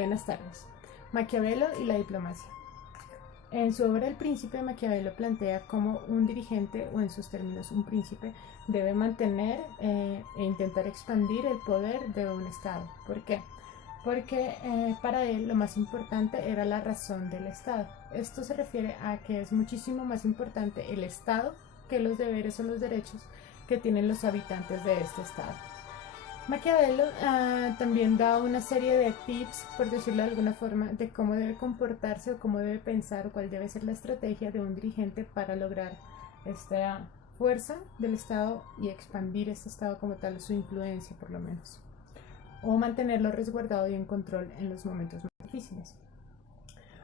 Buenas tardes. Maquiavelo y la diplomacia. En su obra El Príncipe, Maquiavelo plantea cómo un dirigente, o en sus términos un príncipe, debe mantener e intentar expandir el poder de un Estado. ¿Por qué? Porque para él lo más importante era la razón del Estado. Esto se refiere a que es muchísimo más importante el Estado que los deberes o los derechos que tienen los habitantes de este Estado. Maquiavelo también da una serie de tips, por decirlo de alguna forma, de cómo debe comportarse o cómo debe pensar o cuál debe ser la estrategia de un dirigente para lograr esta fuerza del Estado y expandir este Estado como tal, su influencia por lo menos, o mantenerlo resguardado y en control en los momentos más difíciles.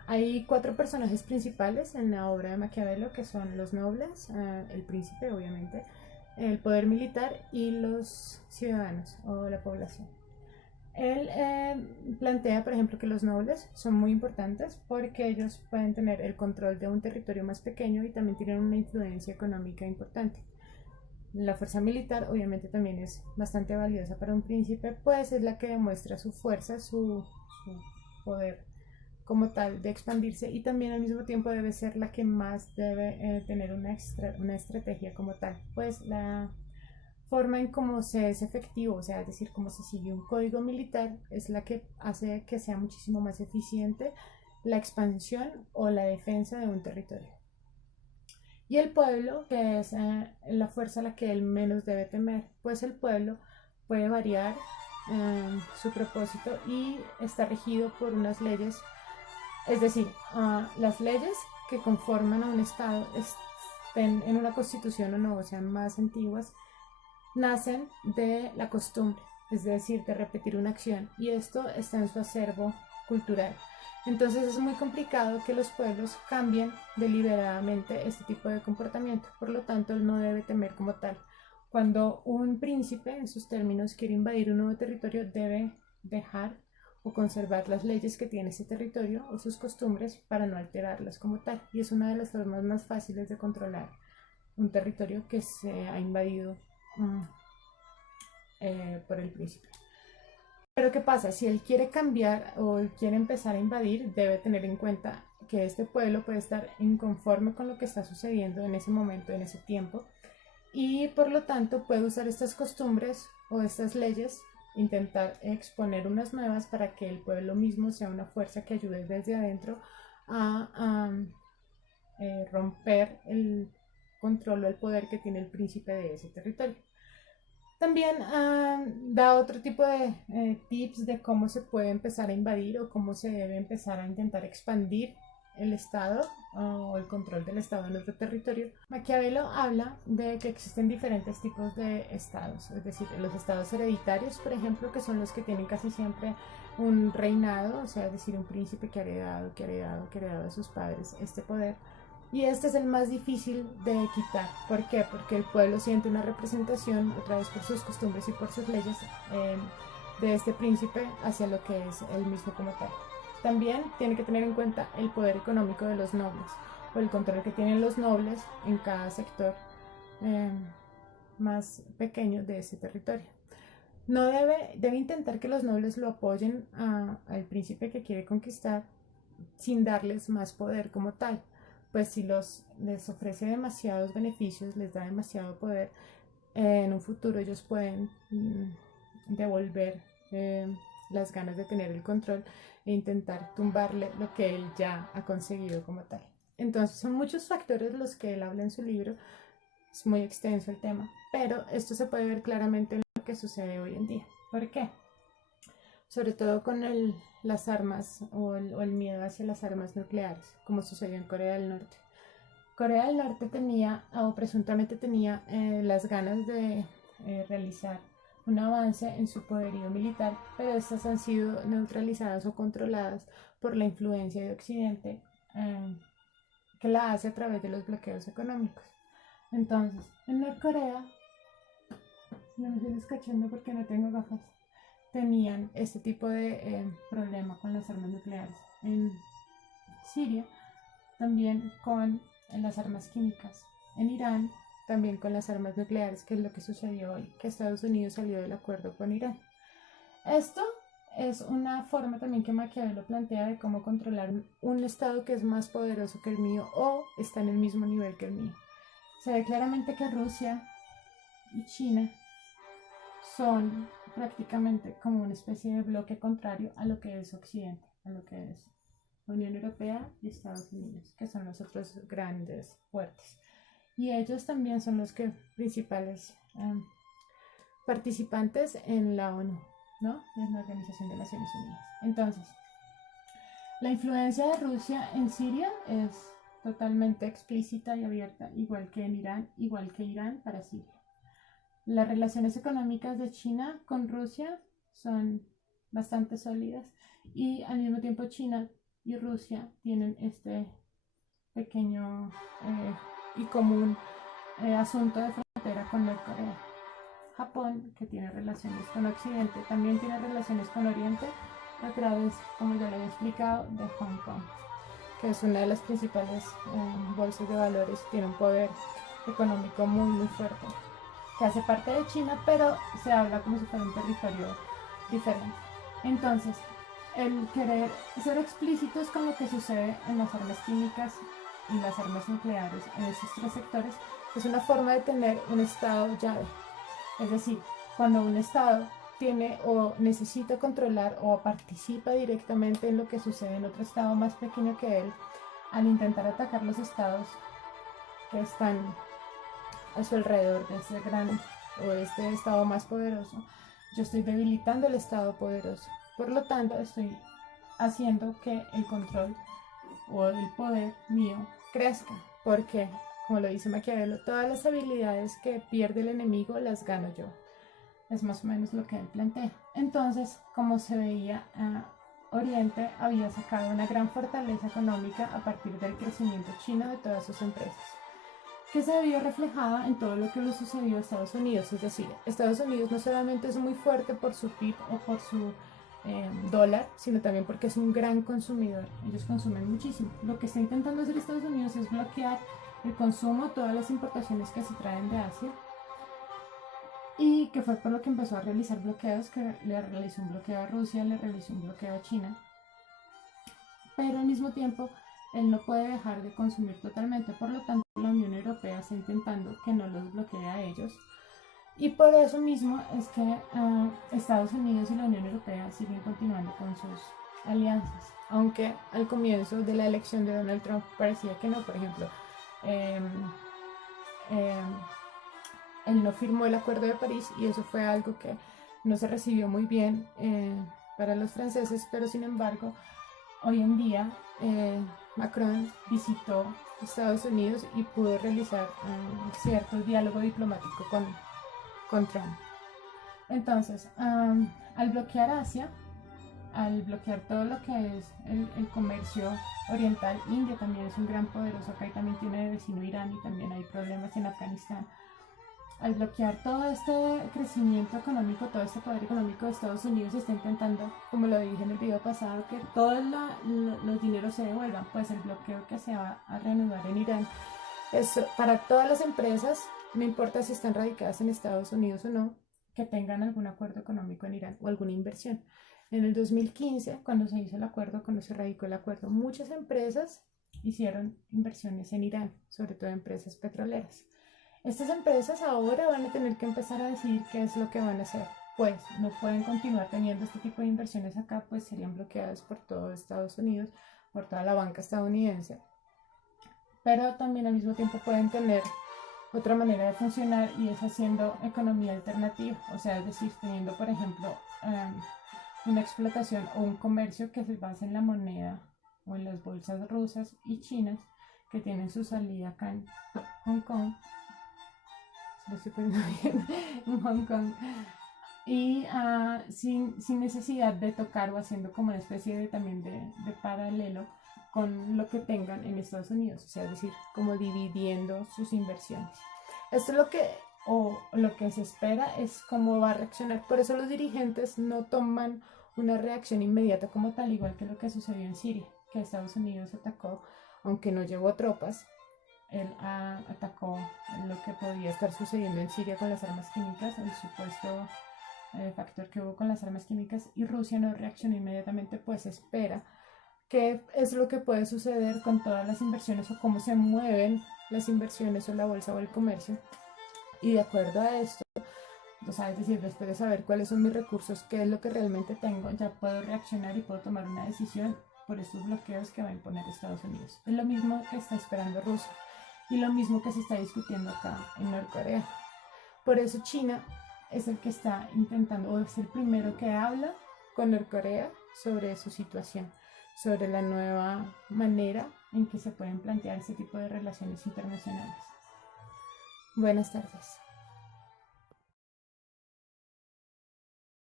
Hay 4 personajes principales en la obra de Maquiavelo, que son los nobles, el príncipe obviamente, el poder militar y los ciudadanos o la población. Él plantea, por ejemplo, que los nobles son muy importantes porque ellos pueden tener el control de un territorio más pequeño y también tienen una influencia económica importante. La fuerza militar obviamente también es bastante valiosa para un príncipe, pues es la que demuestra su fuerza, su poder como tal de expandirse, y también al mismo tiempo debe ser la que más debe tener una estrategia como tal, pues la forma en cómo se es efectivo, o sea, es decir, cómo se sigue un código militar, es la que hace que sea muchísimo más eficiente la expansión o la defensa de un territorio. Y el pueblo, que es la fuerza a la que él menos debe temer, pues el pueblo puede variar su propósito y está regido por unas leyes. Es decir, las leyes que conforman a un Estado, estén en una constitución o no, o sean más antiguas, nacen de la costumbre, es decir, de repetir una acción, y esto está en su acervo cultural. Entonces es muy complicado que los pueblos cambien deliberadamente este tipo de comportamiento, por lo tanto él no debe temer como tal. Cuando un príncipe, en sus términos, quiere invadir un nuevo territorio, debe dejar o conservar las leyes que tiene ese territorio o sus costumbres para no alterarlas como tal. Y es una de las formas más fáciles de controlar un territorio que se ha invadido por el príncipe. Pero ¿qué pasa? Si él quiere cambiar o quiere empezar a invadir, debe tener en cuenta que este pueblo puede estar inconforme con lo que está sucediendo en ese momento, en ese tiempo, y por lo tanto puede usar estas costumbres o estas leyes, intentar exponer unas nuevas para que el pueblo mismo sea una fuerza que ayude desde adentro a romper el control o el poder que tiene el príncipe de ese territorio. También da otro tipo de tips de cómo se puede empezar a invadir o cómo se debe empezar a intentar expandir el Estado o el control del Estado en otro territorio. Maquiavelo habla de que existen diferentes tipos de estados, es decir, los estados hereditarios, por ejemplo, que son los que tienen casi siempre un reinado, o sea, es decir, un príncipe que ha heredado de sus padres este poder. Y este es el más difícil de quitar. ¿Por qué? Porque el pueblo siente una representación, otra vez por sus costumbres y por sus leyes, de este príncipe hacia lo que es él mismo como tal. También tiene que tener en cuenta el poder económico de los nobles o el control que tienen los nobles en cada sector más pequeño de ese territorio. No debe intentar que los nobles lo apoyen al príncipe que quiere conquistar sin darles más poder como tal, pues si les ofrece demasiados beneficios, les da demasiado poder, en un futuro ellos pueden devolver las ganas de tener el control e intentar tumbarle lo que él ya ha conseguido como tal. Entonces son muchos factores los que él habla en su libro, es muy extenso el tema, pero esto se puede ver claramente en lo que sucede hoy en día. ¿Por qué? Sobre todo con las armas o el miedo hacia las armas nucleares, como sucedió en Corea del Norte. Corea del Norte tenía, o presuntamente tenía, las ganas de realizar un avance en su poderío militar, pero estas han sido neutralizadas o controladas por la influencia de Occidente, que la hace a través de los bloqueos económicos. Entonces, en Norcorea, no me estoy descachando porque no tengo gafas, tenían este tipo de problema con las armas nucleares. En Siria también con las armas químicas. En Irán también con las armas nucleares, que es lo que sucedió hoy, que Estados Unidos salió del acuerdo con Irán. Esto es una forma también que Maquiavelo plantea de cómo controlar un estado que es más poderoso que el mío o está en el mismo nivel que el mío. Se ve claramente que Rusia y China son prácticamente como una especie de bloque contrario a lo que es Occidente, a lo que es la Unión Europea y Estados Unidos, que son los otros grandes fuertes. Y ellos también son los principales participantes en la ONU, ¿no? En la Organización de Naciones Unidas. Entonces, la influencia de Rusia en Siria es totalmente explícita y abierta, igual que en Irán, igual que Irán para Siria. Las relaciones económicas de China con Rusia son bastante sólidas y al mismo tiempo China y Rusia tienen este pequeño y común asunto de frontera con Norcorea. Japón, que tiene relaciones con Occidente, también tiene relaciones con Oriente a través, como ya lo he explicado, de Hong Kong, que es una de las principales bolsas de valores, tiene un poder económico muy fuerte, que hace parte de China, pero se habla como si fuera un territorio diferente. Entonces, el querer ser explícitos con lo que sucede en las armas químicas y las armas nucleares en esos tres sectores es una forma de tener un estado llave. Es decir, cuando un estado tiene o necesita controlar o participa directamente en lo que sucede en otro estado más pequeño que él, al intentar atacar los estados que están a su alrededor de este gran o este estado más poderoso, yo estoy debilitando el estado poderoso. Por lo tanto, estoy haciendo que el control o el poder mío crezca, porque, como lo dice Maquiavelo, todas las habilidades que pierde el enemigo las gano yo. Es más o menos lo que él plantea. Entonces, como se veía, Oriente había sacado una gran fortaleza económica a partir del crecimiento chino de todas sus empresas, que se vio reflejada en todo lo que le sucedió a Estados Unidos. Es decir, Estados Unidos no solamente es muy fuerte por su PIB o por su dólar, sino también porque es un gran consumidor. Ellos consumen muchísimo. Lo que está intentando hacer Estados Unidos es bloquear el consumo, todas las importaciones que se traen de Asia, y que fue por lo que empezó a realizar bloqueos, que le realizó un bloqueo a Rusia, le realizó un bloqueo a China, pero al mismo tiempo él no puede dejar de consumir totalmente, por lo tanto la Unión Europea está intentando que no los bloquee a ellos, y por eso mismo es que Estados Unidos y la Unión Europea siguen continuando con sus alianzas, aunque al comienzo de la elección de Donald Trump parecía que no. Por ejemplo, él no firmó el Acuerdo de París y eso fue algo que no se recibió muy bien para los franceses, pero sin embargo hoy en día Macron visitó Estados Unidos y pudo realizar cierto diálogo diplomático con Trump. Entonces, al bloquear Asia, al bloquear todo lo que es el comercio oriental, India también es un gran poderoso, acá y también tiene de vecino Irán y también hay problemas en Afganistán. Al bloquear todo este crecimiento económico, todo este poder económico de Estados Unidos, está intentando, como lo dije en el video pasado, que todos los dineros se devuelvan. Pues el bloqueo que se va a reanudar en Irán es para todas las empresas, no importa si están radicadas en Estados Unidos o no, que tengan algún acuerdo económico en Irán o alguna inversión. En el 2015, cuando se hizo el acuerdo, cuando se radicó el acuerdo, muchas empresas hicieron inversiones en Irán, sobre todo empresas petroleras. Estas empresas ahora van a tener que empezar a decidir qué es lo que van a hacer. Pues no pueden continuar teniendo este tipo de inversiones acá, pues serían bloqueadas por todo Estados Unidos, por toda la banca estadounidense. Pero también al mismo tiempo pueden tener otra manera de funcionar, y es haciendo economía alternativa. O sea, es decir, teniendo, por ejemplo, una explotación o un comercio que se basa en la moneda o en las bolsas rusas y chinas, que tienen su salida acá en Hong Kong. Lo estoy poniendo bien, en Hong Kong, y sin necesidad de tocar, o haciendo como una especie de también de paralelo con lo que tengan en Estados Unidos, o sea, es decir, como dividiendo sus inversiones. Esto es lo que se espera es cómo va a reaccionar. Por eso los dirigentes no toman una reacción inmediata como tal, igual que lo que sucedió en Siria, que Estados Unidos atacó, aunque no llevó tropas. Él atacó lo que podía estar sucediendo en Siria con las armas químicas, el supuesto factor que hubo con las armas químicas, y Rusia no reaccionó inmediatamente, pues espera qué es lo que puede suceder con todas las inversiones o cómo se mueven las inversiones o la bolsa o el comercio. Y de acuerdo a esto, o sea, es decir, después de saber cuáles son mis recursos, qué es lo que realmente tengo, ya puedo reaccionar y puedo tomar una decisión por estos bloqueos que va a imponer Estados Unidos. Es lo mismo que está esperando Rusia y lo mismo que se está discutiendo acá en Norcorea. Por eso China es el que está intentando, o es el primero que habla con Norcorea sobre su situación, sobre la nueva manera en que se pueden plantear ese tipo de relaciones internacionales. Buenas tardes.